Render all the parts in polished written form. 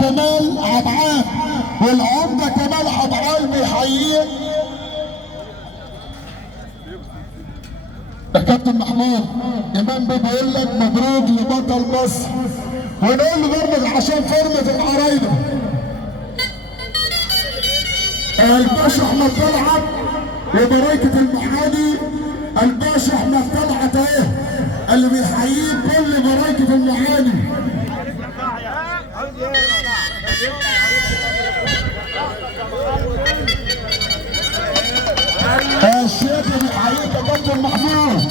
كمال عبعال والعمده كمال عبعال بيحييك. الكابتن محمود امام بيقول لك مبروك لبطل مصر، ونقول له برضك عشان فورمه العرايده الباشا احمد طلعت وبراكه المعادي. الباشا احمد طلعت اهي اللي بيحييك كل براكه المعادي. الشياكه بيحييك يا كابتن محمود.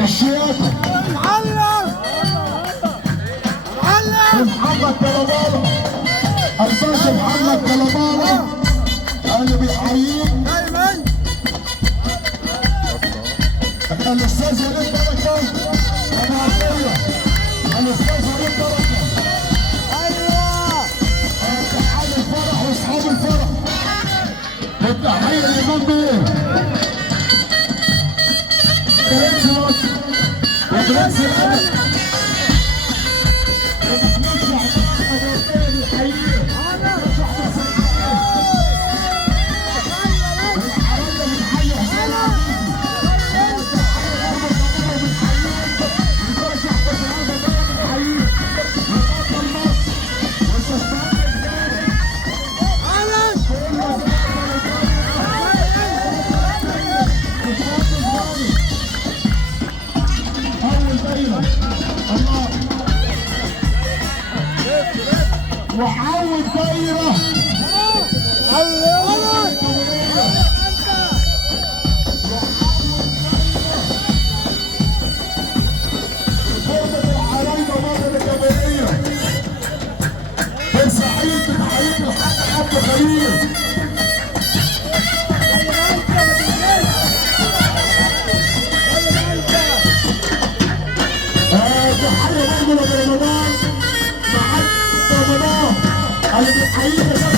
الشياكه محمد كلامارا، الباشا محمد كلامارا اللي بيحييك. الاستاذ وليد بركه ابو عطيه، الاستاذ وليد بركه. ايوه اتحاد الفرح واصحاب الفرح والتحيه لامام بيه برنس مصر وبرنس الامل. وعود دايره سعيد بتحييك الحاج عبد الخليل. تحية برضه لرمضان، محمد رمضان اللي بيحييك.